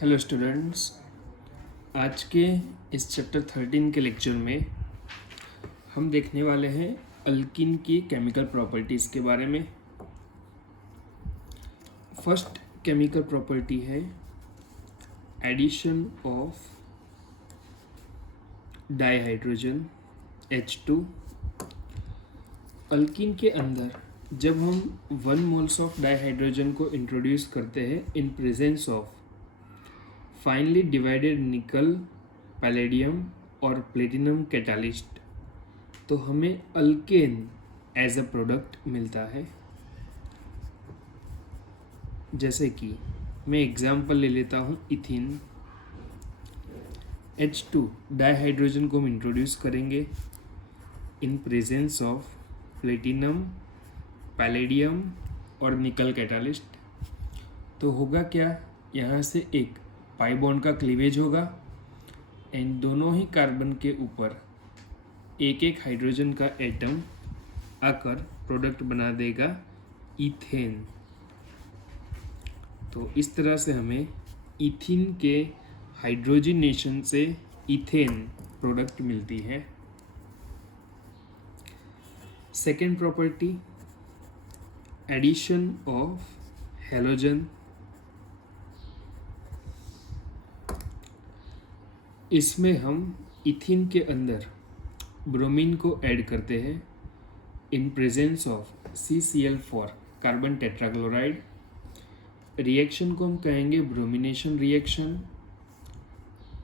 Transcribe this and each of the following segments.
Hello students, आज के इस चैप्टर 13 के लेक्चर में हम देखने वाले हैं अल्किन की केमिकल प्रॉपर्टीज़ के बारे में। फर्स्ट केमिकल प्रॉपर्टी है addition of dihydrogen H2। Alkene के अंदर जब हम 1 मोल्स ऑफ डाईहाइड्रोजन को इंट्रोड्यूस करते हैं in presence of finely divided nickel, palladium और प्लेटिनम कैटालिस्ट, तो हमें अल्केन एज अ प्रोडक्ट मिलता है। जैसे कि मैं एग्जांपल ले लेता हूँ इथिन। H2 डाईहाइड्रोजन को हम इंट्रोड्यूस करेंगे इन प्रेजेंस ऑफ प्लेटिनम, पैलेडियम और निकल कैटालिस्ट। तो होगा क्या, यहाँ से एक पाई बॉन्ड का क्लीवेज होगा एंड दोनों ही कार्बन के ऊपर एक एक हाइड्रोजन का एटम आकर प्रोडक्ट बना देगा इथेन। तो इस तरह से हमें इथिन के हाइड्रोजनेशन से इथेन प्रोडक्ट मिलती है। Second property addition of halogen. इसमें हम इथिन के अंदर ब्रोमीन को ऐड करते हैं in presence of CCl4 carbon tetrachloride. Reaction को हम कहेंगे ब्रोमिनेशन रिएक्शन।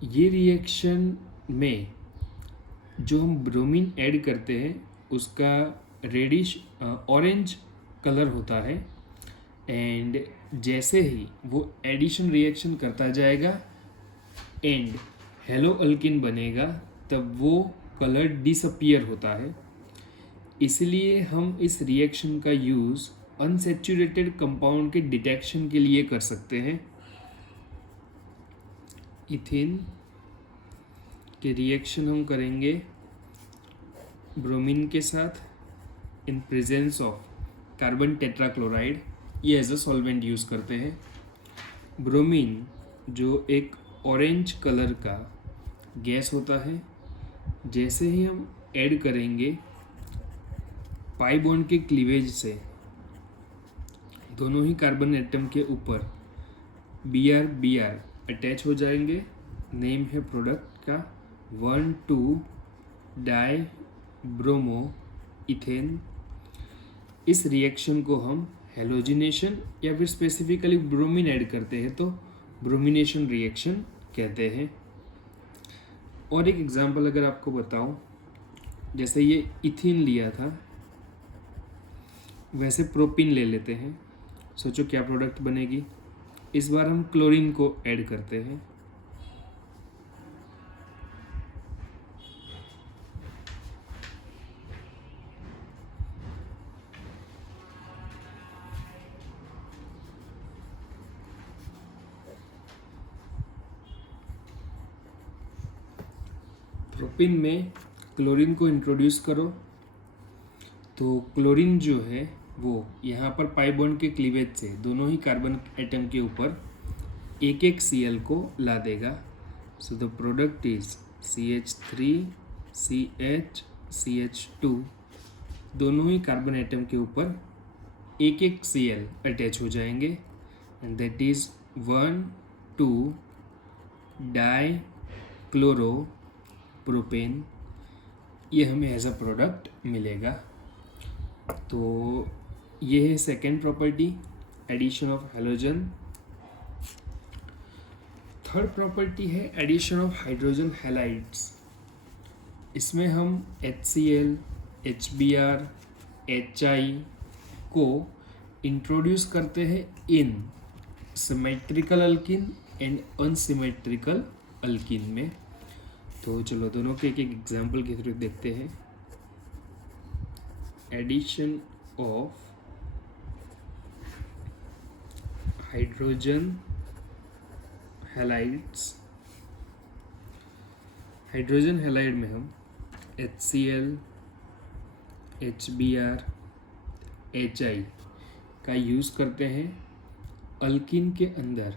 ये रिएक्शन में जो हम ब्रोमीन ऐड करते हैं उसका रेडिश ऑरेंज कलर होता है एंड जैसे ही वो एडिशन रिएक्शन करता जाएगा एंड हेलो अल्किन बनेगा तब वो कलर डिसअपियर होता है। इसलिए हम इस रिएक्शन का यूज़ अनसैचुरेटेड कंपाउंड के डिटेक्शन के लिए कर सकते हैं। इथिन के रिएक्शन हम करेंगे ब्रोमीन के साथ इन प्रेजेंस ऑफ कार्बन टेट्राक्लोराइड, ये एज अ सॉल्वेंट यूज़ करते हैं। ब्रोमीन जो एक ऑरेंज कलर का गैस होता है, जैसे ही हम ऐड करेंगे पाई बॉन्ड के क्लीवेज से दोनों ही कार्बन एटम के ऊपर Br अटैच हो जाएंगे। नेम है प्रोडक्ट का 1,2 डाई ब्रोमो इथेन। इस रिएक्शन को हम हेलोजिनेशन या फिर स्पेसिफिकली ब्रोमीन ऐड करते हैं तो ब्रोमिनेशन रिएक्शन कहते हैं। और एक एग्जांपल अगर आपको बताऊं, जैसे ये इथिन लिया था वैसे प्रोपिन ले लेते हैं। सोचो क्या प्रोडक्ट बनेगी। इस बार हम क्लोरीन को ऐड करते हैं। प्रोपिन में क्लोरीन को इंट्रोड्यूस करो तो क्लोरीन जो है वो यहाँ पर पाई बॉन्ड के क्लीवेज से दोनों ही कार्बन एटम के ऊपर एक एक Cl को ला देगा। So the product is CH3CH2। दोनों ही कार्बन एटम के ऊपर एक एक Cl अटैच हो जाएंगे and that is 1,2 dichloropropane. ये हमें एज अ प्रोडक्ट मिलेगा। तो ये है second property addition of halogen. Third property है एडिशन ऑफ हाइड्रोजन हैलाइड्स। इसमें हम HCl, HBr, HI को इंट्रोड्यूस करते हैं in symmetrical alkene and unsymmetrical alkene में। तो चलो दोनों के एक एक एग्जाम्पल के थ्रू देखते हैं। Addition of hydrogen halides. Hydrogen halide में हम HCl, HBr, HI का यूज़ करते हैं अल्किन के अंदर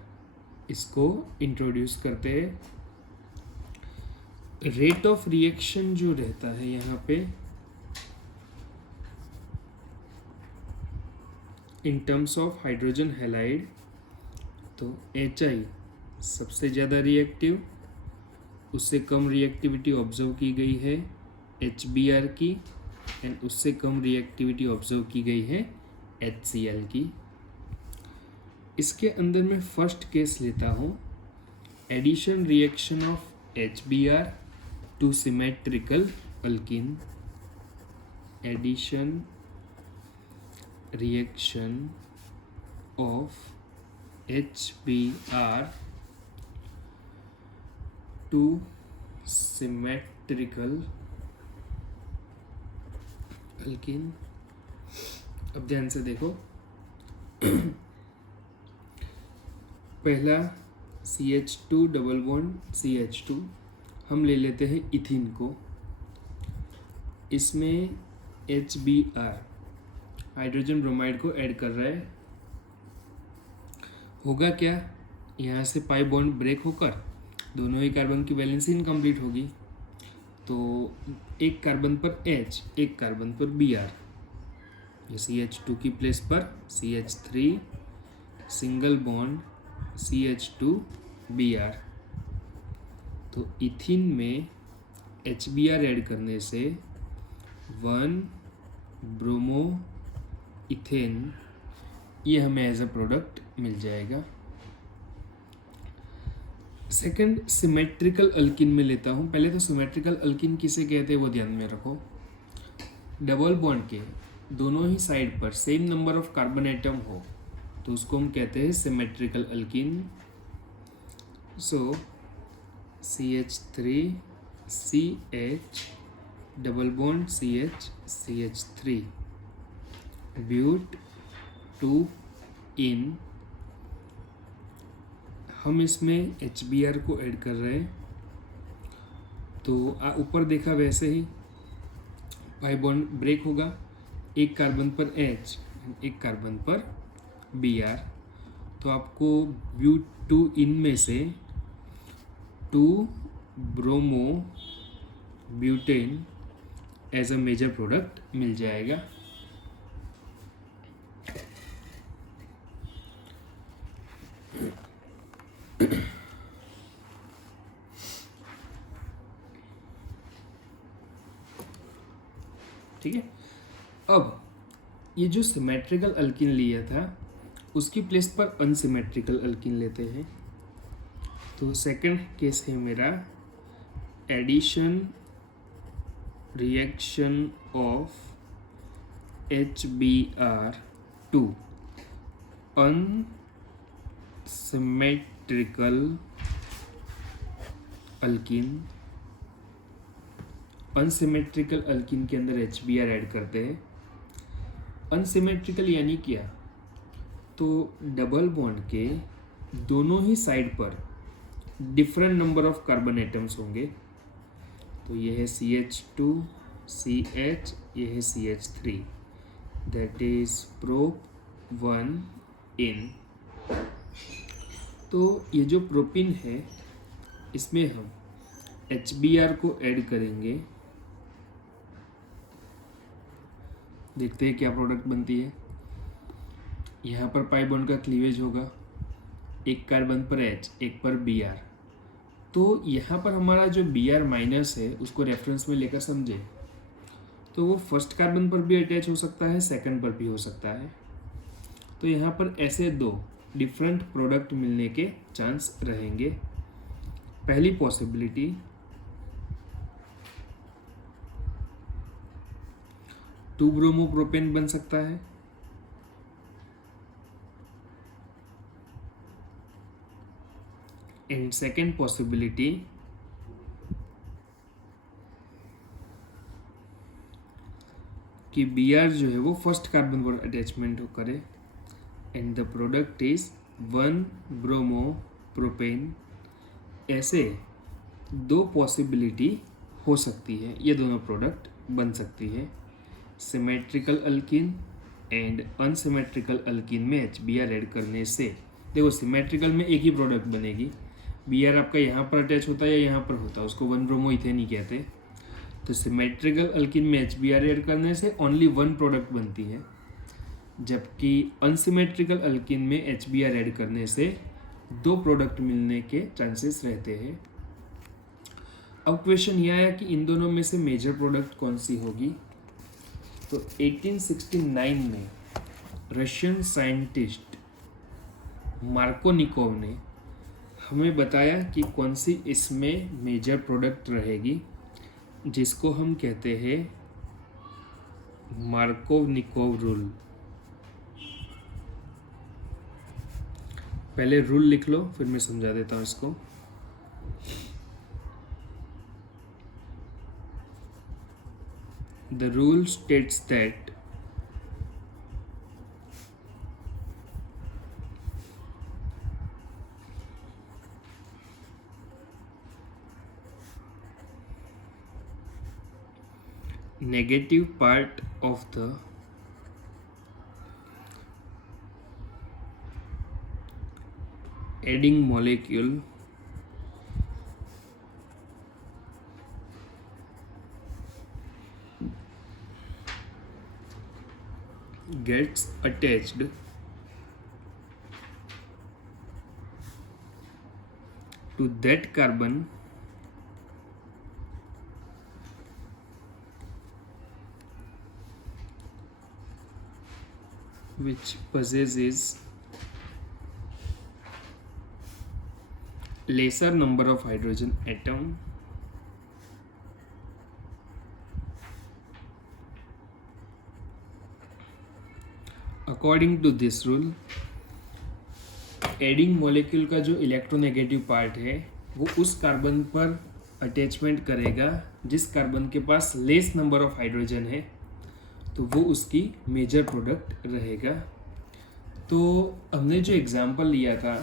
इसको इंट्रोड्यूस करते हैं। रेट ऑफ रिएक्शन जो रहता है यहाँ पे in terms of hydrogen halide, तो HI सबसे ज़्यादा रिएक्टिव, उससे कम रिएक्टिविटी ऑब्जर्व की गई है HBr की, एंड उससे कम रिएक्टिविटी ऑब्जर्व की गई है HCl की। इसके अंदर मैं फर्स्ट केस लेता हूँ, addition reaction of HBr to symmetrical alkene, addition reaction of HBr to symmetrical alkene. अब ध्यान से देखो, पहला CH2 डबल बॉन्ड CH2 हम ले लेते हैं इथिन को, इसमें HBr हाइड्रोजन ब्रोमाइड को ऐड कर रहा है। होगा क्या, यहाँ से पाई बॉन्ड ब्रेक होकर दोनों ही कार्बन की वैलेंसी इनकम्प्लीट होगी, तो एक कार्बन पर H, एक कार्बन पर Br, ये CH2 की प्लेस पर CH3 सिंगल बॉन्ड CH2Br। तो इथिन में HBr ऐड करने से 1 ब्रोमो इथेन ये हमें एज अ प्रोडक्ट मिल जाएगा। सेकंड सिमेट्रिकल अल्किन में लेता हूँ। पहले तो सिमेट्रिकल अल्किन किसे कहते हैं वो ध्यान में रखो। डबल बॉन्ड के दोनों ही साइड पर same number of carbon atom हो तो उसको हम कहते हैं symmetrical alkene. So CH3 CH double bond CH CH3 but 2 ene, हम इसमें HBr को ऐड कर रहे हैं, तो ऊपर देखा वैसे ही पाई बॉन्ड ब्रेक होगा, एक कार्बन पर H, एक कार्बन पर Br, तो आपको ब्यूट 2 इन में से 2 bromo butane as a major product मिल जाएगा। ठीक है, अब ये जो सिमेट्रिकल अल्किन लिया था उसकी प्लेस पर अनसिमेट्रिकल अल्किन लेते हैं। तो सेकंड केस है मेरा addition reaction of HBr to unsymmetrical alkene. Unsymmetrical alkene के अंदर HBr ऐड करते हैं। अनसिमेट्रिकल यानी क्या, तो डबल बॉन्ड के दोनों ही साइड पर different number of carbon atoms होंगे। तो ये है CH2 CH, ये है CH3, दैट इज प्रोप 1 इन। तो ये जो प्रोपिन है इसमें हम HBr को ऐड करेंगे, देखते हैं क्या प्रोडक्ट बनती है। यहाँ पर पाई बॉन्ड का क्लीवेज होगा, एक कार्बन पर H, एक पर Br, तो यहाँ पर हमारा जो Br माइनस है उसको रेफरेंस में लेकर समझे तो वो फर्स्ट कार्बन पर भी अटैच हो सकता है, सेकंड पर भी हो सकता है। तो यहाँ पर ऐसे 2 डिफरेंट प्रोडक्ट मिलने के चांस रहेंगे। पहली पॉसिबिलिटी, 2 ब्रोमोप्रोपेन बन सकता है, एंड सेकेंड पॉसिबिलिटी कि Br जो है वो फर्स्ट कार्बन पर अटैचमेंट करे, and the product is 1 bromopropane. ऐसे 2 पॉसिबिलिटी हो सकती है, ये दोनों प्रोडक्ट बन सकती है। Symmetrical alkene and unsymmetrical alkene में HBr ऐड करने से देखो सिमेट्रिकल में एक ही प्रोडक्ट बनेगी, Br आपका यहाँ पर अटैच होता है या यहाँ पर होता है, उसको 1-ब्रोमो-इथेन ही कहते हैं। तो सिमेट्रिकल अल्किन में HBr ऐड करने से ओनली वन प्रोडक्ट बनती है, जबकि अनसिमेट्रिकल अल्किन में HBr ऐड करने से दो प्रोडक्ट मिलने के चांसेस रहते हैं। अब क्वेश्चन यह आया कि इन दोनों में से मेजर प्रोडक्ट कौन सी होगी। तो 1869 में रशियन साइंटिस्ट मार्कोनिकोव ने हमें बताया कि कौन सी इसमें मेजर प्रोडक्ट रहेगी, जिसको हम कहते हैं मार्कोनिकोव रूल। पहले रूल लिख लो, फिर मैं समझा देता हूँ इसको। The rule states that negative part of the adding molecule gets attached to that carbon which possesses lesser number of hydrogen atom according to this rule adding molecule का जो इलेक्ट्रोनेगेटिव पार्ट है वो उस कार्बन पर attachment करेगा जिस carbon के पास less number of hydrogen है, तो वो उसकी मेजर प्रोडक्ट रहेगा। तो हमने जो एग्जांपल लिया था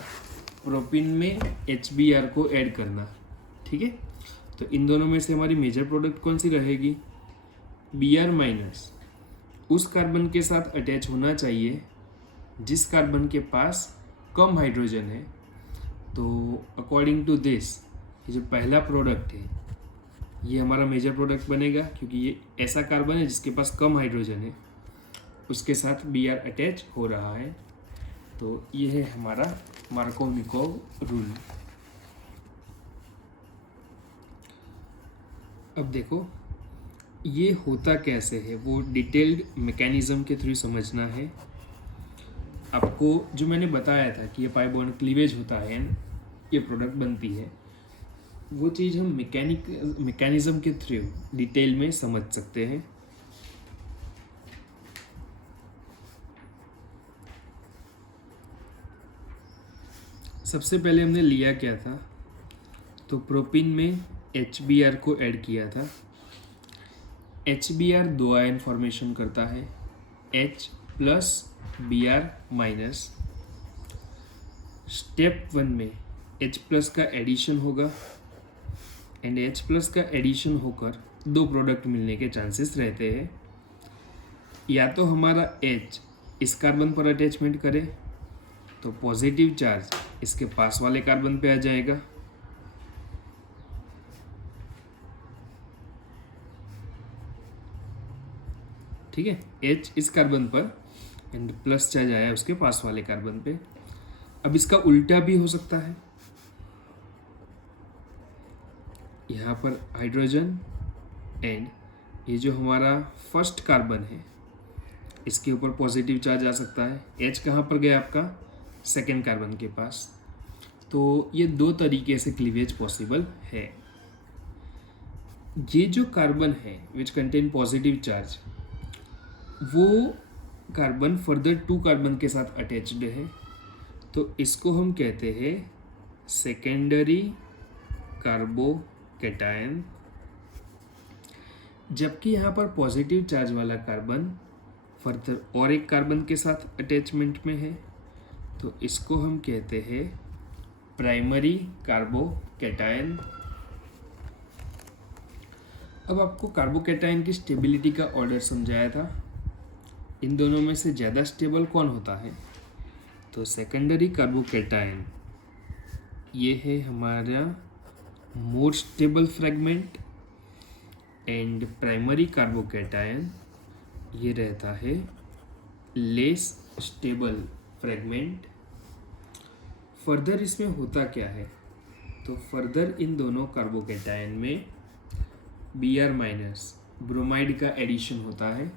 प्रोपिन में HBr को ऐड करना, ठीक है, तो इन दोनों में से हमारी मेजर प्रोडक्ट कौन सी रहेगी? Br- उस कार्बन के साथ अटैच होना चाहिए जिस कार्बन के पास कम हाइड्रोजन है। तो अकॉर्डिंग टू दिस ये जो पहला प्रोडक्ट है ये हमारा मेजर प्रोडक्ट बनेगा, क्योंकि ये ऐसा कार्बन है जिसके पास कम हाइड्रोजन है, उसके साथ Br अटैच हो रहा है। तो ये है हमारा मार्कोनिकोव रूल। अब देखो ये होता कैसे है, वो डिटेल्ड मैकेनिज्म के थ्रू समझना है आपको। जो मैंने बताया था कि ये पाई बॉन्ड क्लीवेज होता है, ये प्रोडक्ट बनती है, वो चीज़ हम मैकेनिज्म के थ्रू डिटेल में समझ सकते हैं। सबसे पहले हमने लिया क्या था, तो प्रोपिन में HBr को ऐड किया था। HBr दो आयन फॉर्मेशन करता है, H+Br-। स्टेप 1 में H+ का एडिशन होगा एंड H+ का एडिशन होकर दो प्रोडक्ट मिलने के चांसेस रहते हैं। या तो हमारा H इस कार्बन पर अटैचमेंट करे तो पॉजिटिव चार्ज इसके पास वाले कार्बन पे आ जाएगा, ठीक है, H इस कार्बन पर एंड प्लस चार्ज आया उसके पास वाले कार्बन पे। अब इसका उल्टा भी हो सकता है, यहाँ पर हाइड्रोजन एंड ये जो हमारा फर्स्ट कार्बन है इसके ऊपर पॉजिटिव चार्ज आ सकता है। H कहाँ पर गया आपका? सेकेंड कार्बन के पास। तो ये दो तरीके से क्लीवेज पॉसिबल है। ये जो कार्बन है विच कंटेन पॉजिटिव चार्ज, वो कार्बन फर्दर 2 कार्बन के साथ अटैच्ड है, तो इसको हम कहते हैं सेकेंडरी कार्बोकैटायन। जबकि यहाँ पर पॉजिटिव चार्ज वाला कार्बन फर्दर और एक कार्बन के साथ अटैचमेंट में है, तो इसको हम कहते हैं प्राइमरी कार्बोकैटायन। अब आपको कार्बोकैटायन की स्टेबिलिटी का ऑर्डर समझाया था। इन दोनों में से ज़्यादा स्टेबल कौन होता है? तो सेकेंडरी कार्बोकैटायन ये है हमारा more stable fragment, and primary carbocation ये रहता है लेस स्टेबल फ्रेगमेंट। फर्दर इसमें होता क्या है, तो फर्दर इन दोनों कार्बोकैटायन में Br- ब्रोमाइड का एडिशन होता है।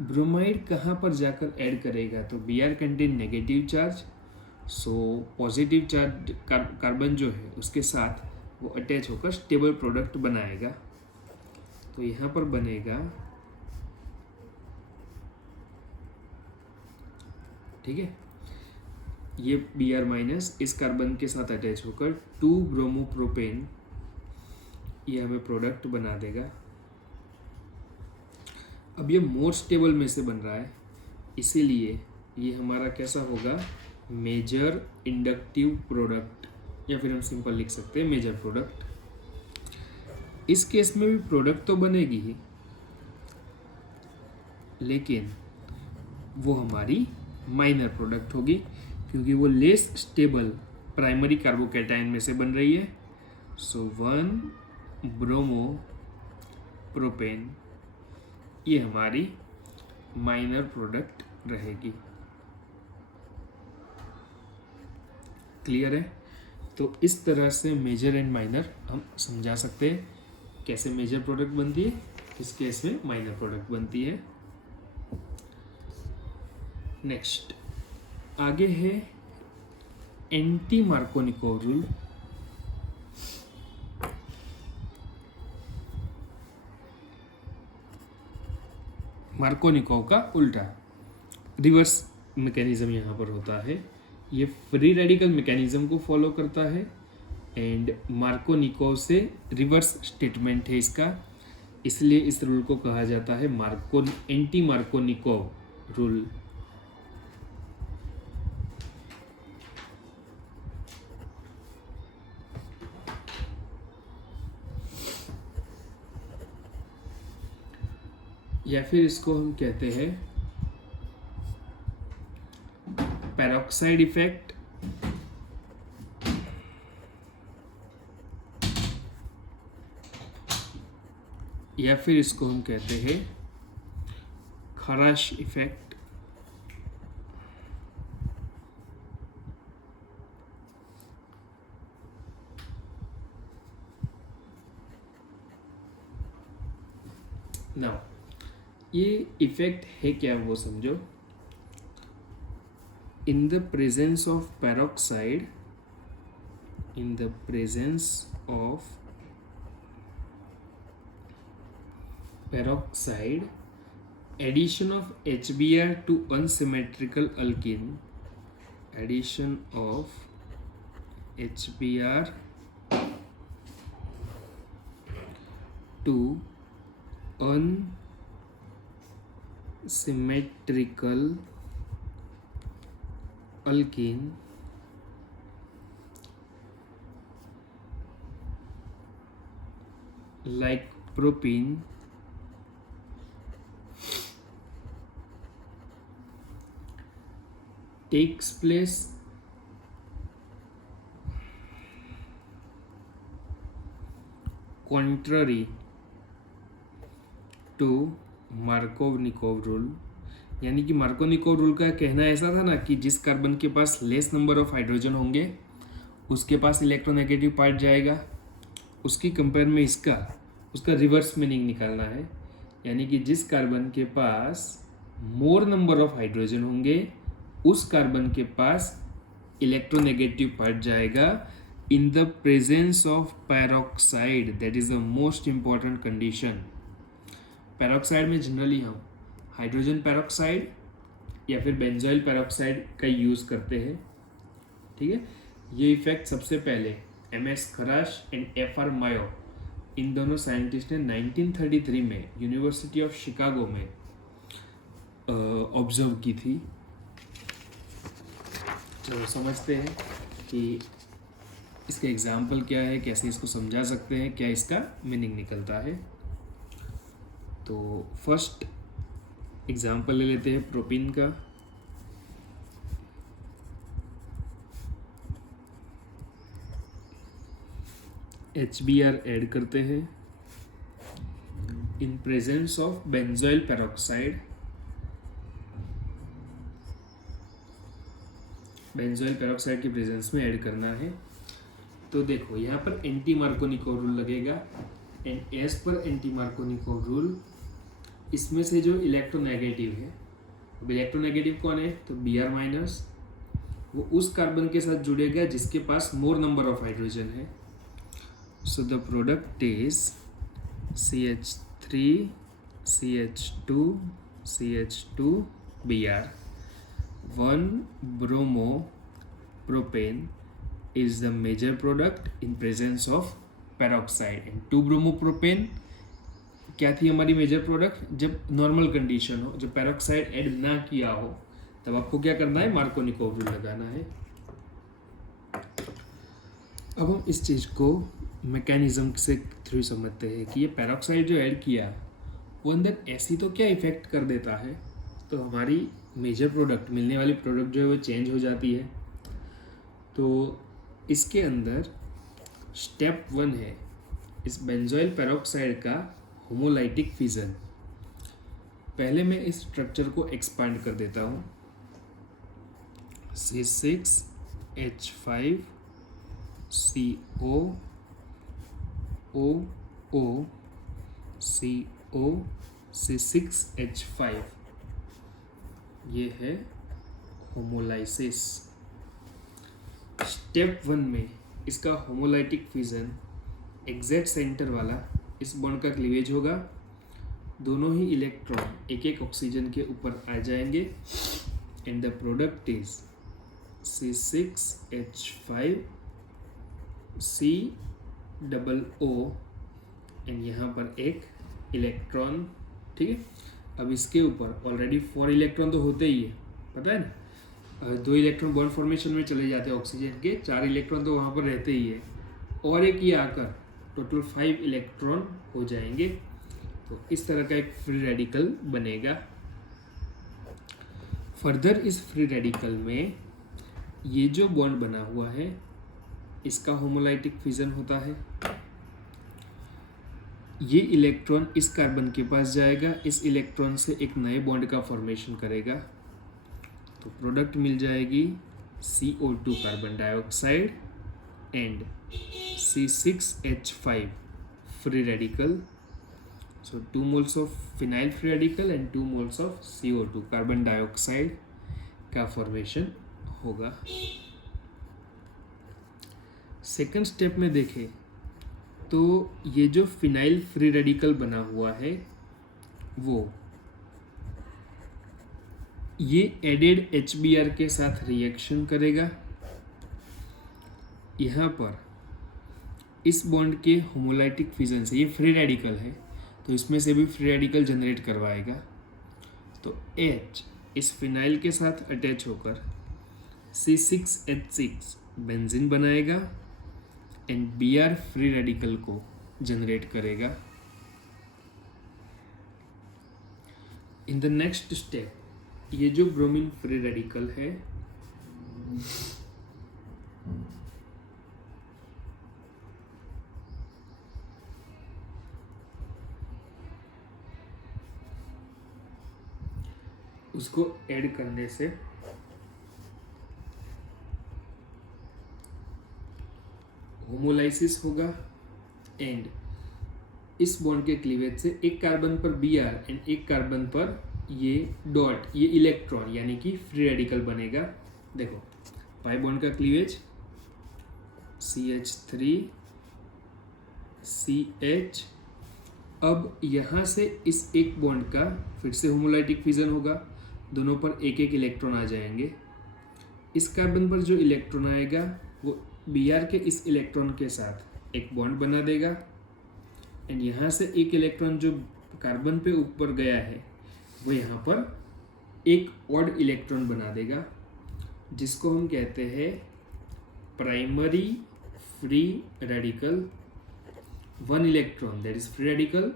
ब्रोमाइड कहाँ पर जाकर ऐड करेगा, तो Br contain negative charge, so positive charge carbon जो है उसके साथ वो अटैच होकर स्टेबल प्रोडक्ट बनाएगा। तो यहाँ पर बनेगा, ठीक है, ये Br- इस कार्बन के साथ अटैच होकर 2 ब्रोमोप्रोपेन ये हमें प्रोडक्ट बना देगा। अब ये मोर स्टेबल में से बन रहा है, इसीलिए ये हमारा कैसा होगा, मेजर इंडक्टिव प्रोडक्ट, या फिर हम सिंपल लिख सकते हैं मेजर प्रोडक्ट। इस केस में भी प्रोडक्ट तो बनेगी ही, लेकिन वो हमारी माइनर प्रोडक्ट होगी, क्योंकि वो लेस स्टेबल प्राइमरी कार्बोकैटायन में से बन रही है। सो 1 ब्रोमो प्रोपेन ये हमारी माइनर प्रोडक्ट रहेगी। क्लियर है? तो इस तरह से मेजर एंड माइनर हम समझा सकते हैं, कैसे मेजर प्रोडक्ट बनती है, किस केस में माइनर प्रोडक्ट बनती है। नेक्स्ट आगे है एंटी मार्कोनिकोव रूल। मार्कोनिकोव का उल्टा रिवर्स मैकेनिज्म यहाँ पर होता है। ये फ्री रेडिकल मैकेनिज्म को फॉलो करता है, एंड मार्कोनिकोव से रिवर्स स्टेटमेंट है इसका, इसलिए इस रूल को कहा जाता है एंटी मार्कोनिकोव रूल। या फिर इसको हम कहते हैं पेरोक्साइड इफेक्ट, या फिर इसको हम कहते हैं खराश इफेक्ट। नाउ ये इफेक्ट है क्या वो समझो। In the presence of peroxide, in the presence of peroxide, addition of HBr to unsymmetrical alkene, addition of HBr to unsymmetrical alkene like propene takes place contrary to Markovnikov rule. यानी कि Markovnikov rule का कहना ऐसा था ना कि जिस carbon के पास लेस नंबर ऑफ हाइड्रोजन होंगे उसके पास इलेक्ट्रोनेगेटिव पार्ट जाएगा, उसकी कंपेयर में उसका रिवर्स मीनिंग निकालना है। यानी कि जिस कार्बन के पास मोर नंबर ऑफ हाइड्रोजन होंगे उस कार्बन के पास इलेक्ट्रोनेगेटिव पार्ट जाएगा in the presence of peroxide. That is the most important condition. Peroxide में जनरली हम हाइड्रोजन पेरोक्साइड या फिर बेंजोइल पेरोक्साइड का यूज़ करते हैं, ठीक है। ये इफेक्ट सबसे पहले MS खराश एंड FR मायो इन दोनों साइंटिस्ट ने 1933 में यूनिवर्सिटी ऑफ शिकागो में ऑब्जर्व की थी। चलो समझते हैं कि इसका एग्जाम्पल क्या है, कैसे इसको समझा सकते हैं, क्या इसका मीनिंग निकलता है। तो फर्स्ट एग्जाम्पल ले लेते हैं प्रोपीन का। HBr ऐड करते हैं in presence of benzoyl peroxide. Benzoyl peroxide की प्रेजेंस में ऐड करना है। तो देखो यहाँ पर एंटी मार्कोनिकोव रूल लगेगा and as per anti Markovnikov rule इसमें से जो इलेक्ट्रोनेगेटिव है, अब इलेक्ट्रोनेगेटिव कौन है, तो Br माइनस, वो उस कार्बन के साथ जुड़ेगा जिसके पास मोर नंबर ऑफ हाइड्रोजन है। So the product is CH3 CH2 CH2 Br। 1 bromo propane is the major product in presence of peroxide and 2 bromopropane क्या थी हमारी मेजर प्रोडक्ट, जब नॉर्मल कंडीशन हो, जब पेरोक्साइड ऐड ना किया हो, तब आपको क्या करना है, मार्कोनिकोव रूल लगाना है। अब हम इस चीज़ को मैकेनिज्म से थ्रू समझते हैं कि ये पेरोक्साइड जो ऐड किया वो अंदर ऐसी तो क्या इफेक्ट कर देता है, तो हमारी मेजर प्रोडक्ट, मिलने वाली प्रोडक्ट जो है वो चेंज हो जाती है। तो इसके अंदर स्टेप 1 है इस बेंजोइल पेरोक्साइड का होमोलाइटिक फिजन। पहले मैं इस स्ट्रक्चर को एक्सपांड कर देता हूँ। C6H5 CO OO CO C6H5, ये है होमोलाइसिस। स्टेप 1 में इसका होमोलाइटिक फिजन एग्जैक्ट सेंटर वाला इस बॉन्ड का क्लीवेज होगा, दोनों ही इलेक्ट्रॉन एक एक ऑक्सीजन के ऊपर आ जाएंगे and the product is C6H5 COO and यहाँ पर एक इलेक्ट्रॉन, ठीक है। अब इसके ऊपर ऑलरेडी 4 इलेक्ट्रॉन तो होते ही है, पता है ना, 2 इलेक्ट्रॉन बॉन्ड फॉर्मेशन में चले जाते हैं ऑक्सीजन के, 4 इलेक्ट्रॉन तो वहाँ पर रहते ही है, और एक ये आकर टोटल 5 इलेक्ट्रॉन हो जाएंगे। तो इस तरह का एक फ्री रेडिकल बनेगा। फर्दर इस फ्री रेडिकल में ये जो बॉन्ड बना हुआ है इसका होमोलाइटिक फिजन होता है। ये इलेक्ट्रॉन इस कार्बन के पास जाएगा, इस इलेक्ट्रॉन से एक नए बॉन्ड का फॉर्मेशन करेगा, तो प्रोडक्ट मिल जाएगी CO2 carbon dioxide and C6H5 free radical, so 2 moles of phenyl free radical and 2 moles of CO2 carbon dioxide का फॉर्मेशन होगा। सेकंड स्टेप में देखें तो ये जो फिनाइल फ्री रेडिकल बना हुआ है वो ये एडेड HBr के साथ रिएक्शन करेगा। यहाँ पर इस बॉन्ड के होमोलाइटिक फिजन से, ये फ्री रेडिकल है तो इसमें से भी फ्री रेडिकल जनरेट करवाएगा, तो H इस फिनाइल के साथ अटैच होकर C6H6 बेंजीन बनाएगा एंड Br फ्री रेडिकल को जनरेट करेगा। इन द नेक्स्ट स्टेप ये जो ब्रोमीन फ्री रेडिकल है उसको ऐड करने से होमोलाइसिस होगा एंड इस बॉन्ड के क्लीवेज से एक कार्बन पर Br एंड एक कार्बन पर ये डॉट, ये इलेक्ट्रॉन यानी कि फ्री रेडिकल बनेगा। देखो पाई बॉन्ड का क्लीवेज CH3 CH, अब यहाँ से इस एक बॉन्ड का फिर से होमोलाइटिक फिजन होगा, दोनों पर एक एक इलेक्ट्रॉन आ जाएंगे। इस कार्बन पर जो इलेक्ट्रॉन आएगा वो Br के इस इलेक्ट्रॉन के साथ एक बॉन्ड बना देगा एंड यहाँ से एक इलेक्ट्रॉन जो कार्बन पे ऊपर गया है वो यहाँ पर एक ऑड इलेक्ट्रॉन बना देगा, जिसको हम कहते हैं primary free radical. 1 electron that is free radical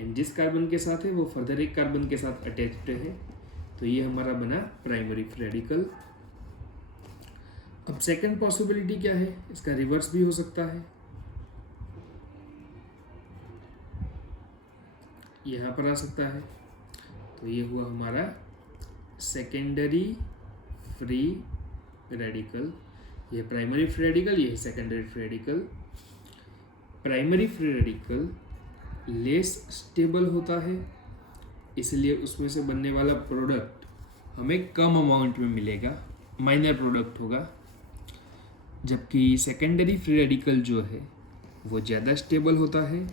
and जिस कार्बन के साथ है वो फर्दर एक कार्बन के साथ अटैच्ड है, तो ये हमारा बना प्राइमरी फ्री रेडिकल। अब सेकंड पॉसिबिलिटी क्या है, इसका रिवर्स भी हो सकता है। यहाँ पर आ सकता है। तो ये हुआ हमारा सेकेंडरी फ्री रेडिकल, ये प्राइमरी फ्री रेडिकल, ये secondary free radical. Primary free radical less stable होता है, इसलिए उसमें से बनने वाला प्रोडक्ट हमें कम अमाउंट में मिलेगा, माइनर प्रोडक्ट होगा। जबकि सेकेंडरी फ्री रेडिकल जो है वो ज़्यादा स्टेबल होता है,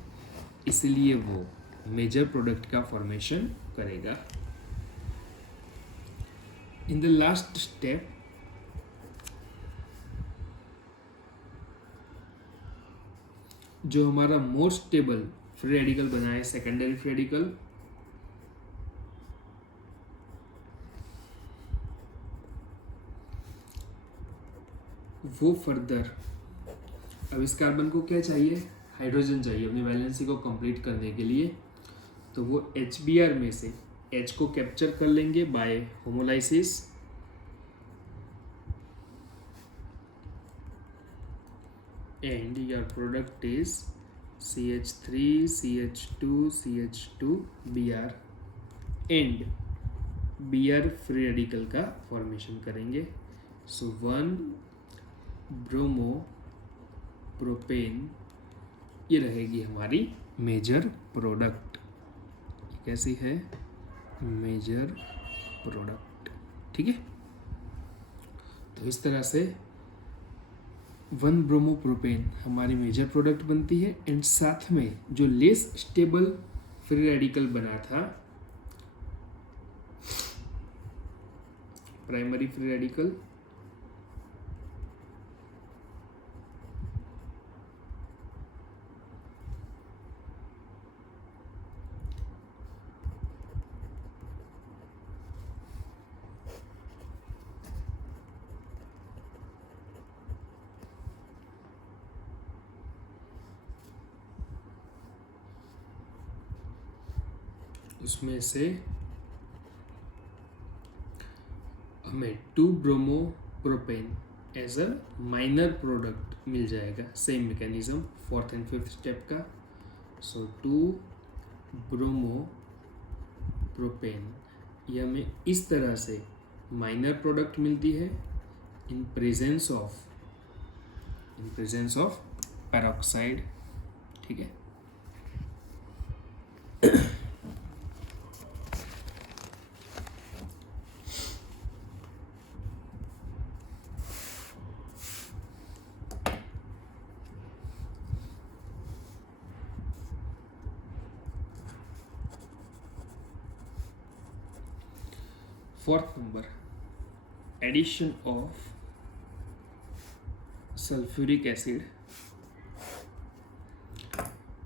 इसलिए वो मेजर प्रोडक्ट का फॉर्मेशन करेगा। इन द लास्ट स्टेप जो हमारा मोर स्टेबल फ्री रेडिकल बना है सेकेंडरी फ्री रेडिकल, वो फर्दर, अब इस कार्बन को क्या चाहिए, हाइड्रोजन चाहिए अपनी वैलेंसी को कंप्लीट करने के लिए। तो वो HBr में से H को कैप्चर कर लेंगे by homolysis, and your product is CH3 CH2 CH2 Br, and Br free radical का फॉर्मेशन करेंगे। सो 1 ब्रोमो प्रोपेन, ये रहेगी हमारी मेजर प्रोडक्ट। कैसी है, मेजर प्रोडक्ट, ठीक है। तो इस तरह से 1 ब्रोमो प्रोपेन हमारी मेजर प्रोडक्ट बनती है, एंड साथ में जो लेस स्टेबल फ्री रेडिकल बना था प्राइमरी फ्री रेडिकल, उसमें से हमें 2 bromo propane as a minor product मिल जाएगा। Same mechanism 4th and 5th step का। सो 2 ब्रोमो प्रोपेन, ये हमें इस तरह से माइनर प्रोडक्ट मिलती है इन प्रेजेंस ऑफ पैरोक्साइड, ठीक है। Fourth number, addition of sulphuric acid,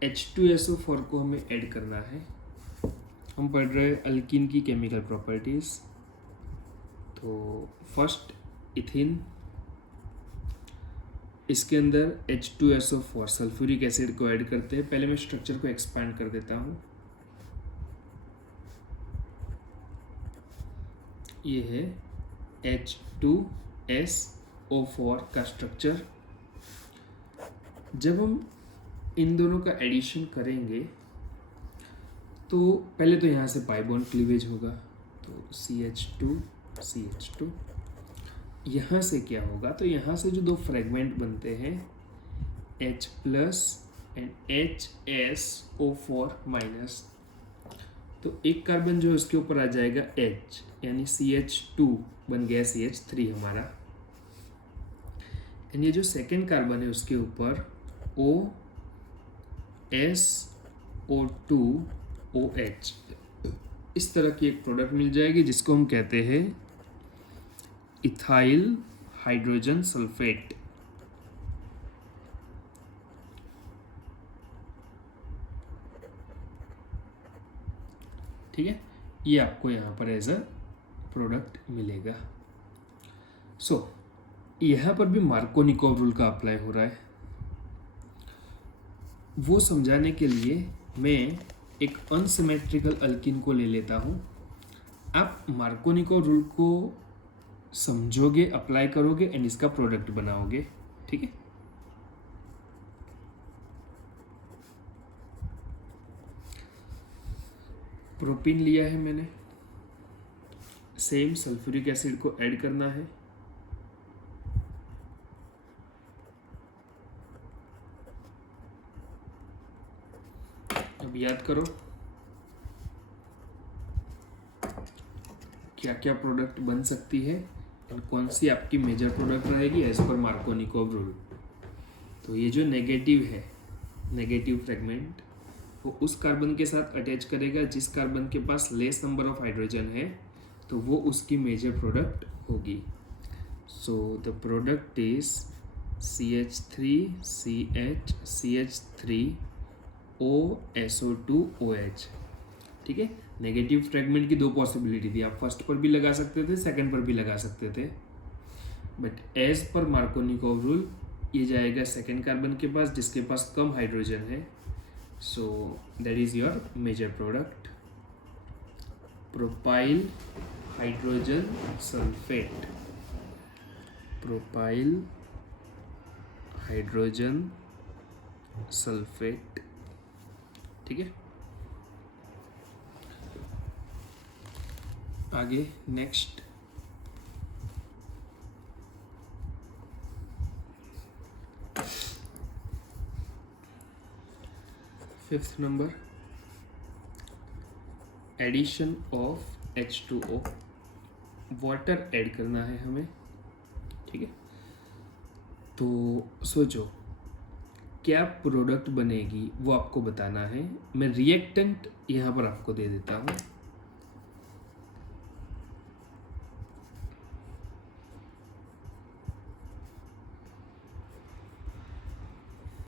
H2SO4 को हमें ऐड करना है। हम पढ़ रहे हैं अल्कीन की केमिकल प्रॉपर्टीज। तो फर्स्ट इथिन, इसके अंदर H2SO4 सल्फ्यूरिक एसिड को ऐड करते हैं। पहले मैं स्ट्रक्चर को एक्सपैंड कर देता हूँ। ये है H2SO4 का स्ट्रक्चर। जब हम इन दोनों का एडिशन करेंगे तो पहले तो यहाँ से पाई बॉन्ड क्लीवेज होगा, तो CH2 यहाँ से क्या होगा, तो यहाँ से जो 2 फ्रेगमेंट बनते हैं H+ एंड HSO4-, तो एक कार्बन जो इसके ऊपर आ जाएगा H, यानी CH2 बन गया CH3 हमारा, एंड ये जो सेकेंड कार्बन है उसके ऊपर OSO2OH, इस तरह की एक प्रोडक्ट मिल जाएगी जिसको हम कहते हैं इथाइल हाइड्रोजन सल्फेट। ठीक है, ये आपको यहाँ पर एज अ प्रोडक्ट मिलेगा। सो यहाँ पर भी मार्कोनिकोव रूल का अप्लाई हो रहा है। वो समझाने के लिए मैं एक अनसिमेट्रिकल अल्कीन को ले लेता हूँ। आप मार्कोनिकोव रूल को समझोगे, अप्लाई करोगे एंड इसका प्रोडक्ट बनाओगे, ठीक है। प्रोपीन लिया है मैंने, सेम सल्फ्यूरिक एसिड को ऐड करना है। अब याद करो क्या क्या प्रोडक्ट बन सकती है और कौन सी आपकी मेजर प्रोडक्ट रहेगी एज पर मार्कोनिकोव रूल। तो ये जो नेगेटिव है, नेगेटिव फ्रेगमेंट, वो उस कार्बन के साथ अटैच करेगा जिस कार्बन के पास लेस नंबर ऑफ हाइड्रोजन है, तो वो उसकी मेजर प्रोडक्ट होगी। So the product is CH3CH CH3OSO2OH। ठीक है, नेगेटिव फ्रेगमेंट की दो पॉसिबिलिटी थी, आप फर्स्ट पर भी लगा सकते थे, सेकंड पर भी लगा सकते थे, but as per Markovnikov rule ये जाएगा सेकंड कार्बन के पास जिसके पास कम हाइड्रोजन है। So that is your major product, propyl hydrogen sulphate, propyl hydrogen sulphate. ठीक है, आगे next fifth number, addition of H2O, water add करना है हमें। ठीक है, तो सोचो क्या प्रोडक्ट बनेगी वो आपको बताना है। मैं रिएक्टेंट यहाँ पर आपको दे देता हूँ।